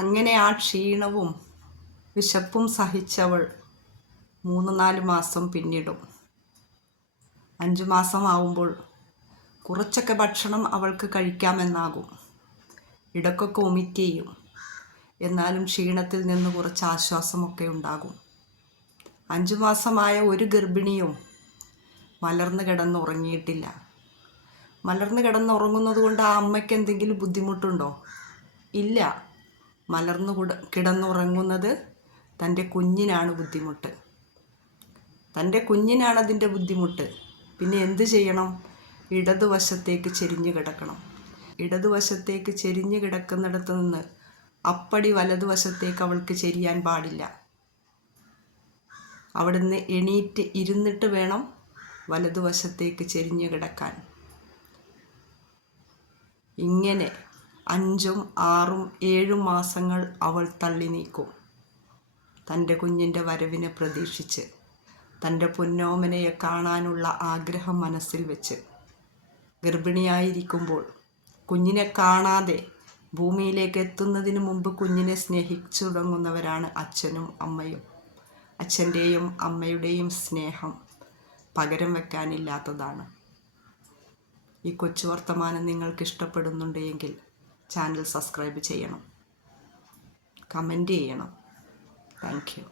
അങ്ങനെ ആ ക്ഷീണവും വിശപ്പും സഹിച്ചവൾ 3-4 മാസം പിന്നിടും. 5 മാസമാവുമ്പോൾ കുറച്ചൊക്കെ ഭക്ഷണം അവൾക്ക് കഴിക്കാമെന്നാകും. ഇടയ്ക്കൊക്കെ വൊമിറ്റ് ചെയ്യും. എന്നാലും ക്ഷീണത്തിൽ നിന്ന് കുറച്ച് ആശ്വാസമൊക്കെ ഉണ്ടാകും. 5 മാസമായ ഒരു ഗർഭിണിയും മലർന്ന് കിടന്നുറങ്ങിയിട്ടില്ല. മലർന്ന് കിടന്നുറങ്ങുന്നത് കൊണ്ട് ആ അമ്മയ്ക്ക് എന്തെങ്കിലും ബുദ്ധിമുട്ടുണ്ടോ? ഇല്ല. മലർന്നു കിടന്നുറങ്ങുന്നത് തൻ്റെ കുഞ്ഞിനാണ് ബുദ്ധിമുട്ട്. തൻ്റെ കുഞ്ഞിനാണ് അതിൻ്റെ ബുദ്ധിമുട്ട്. പിന്നെ എന്ത് ചെയ്യണം? ഇടതുവശത്തേക്ക് ചെരിഞ്ഞു കിടക്കണം. ഇടതുവശത്തേക്ക് ചെരിഞ്ഞു കിടക്കുന്നിടത്ത് നിന്ന് അപ്പടി വലതുവശത്തേക്ക് അവൾക്ക് ചെരിയാൻ പാടില്ല. അവിടുന്ന് എണീറ്റ് ഇരുന്നിട്ട് വേണം വലതുവശത്തേക്ക് ചെരിഞ്ഞു കിടക്കാൻ. ഇങ്ങനെ 5, 6, 7 മാസങ്ങൾ അവൾ തള്ളി നീക്കും. തൻ്റെ കുഞ്ഞിൻ്റെ വരവിനെ പ്രതീക്ഷിച്ച്, തൻ്റെ പൊന്നോമനയെ കാണാനുള്ള ആഗ്രഹം മനസ്സിൽ വെച്ച്. ഗർഭിണിയായിരിക്കുമ്പോൾ കുഞ്ഞിനെ കാണാതെ ഭൂമിയിലേക്ക് എത്തുന്നതിന് മുമ്പ് കുഞ്ഞിനെ സ്നേഹിച്ചു തുടങ്ങുന്നവരാണ് അച്ഛനും അമ്മയും. അച്ഛൻ്റെയും അമ്മയുടെയും സ്നേഹം പകരം വെക്കാനില്ലാത്തതാണ്. ഈ കൊച്ചു വർത്തമാനം നിങ്ങൾക്ക് ഇഷ്ടപ്പെടുന്നുണ്ടെങ്കിൽ ചാനൽ സബ്സ്ക്രൈബ് ചെയ്യണം, കമൻറ്റ് ചെയ്യണം. Thank you.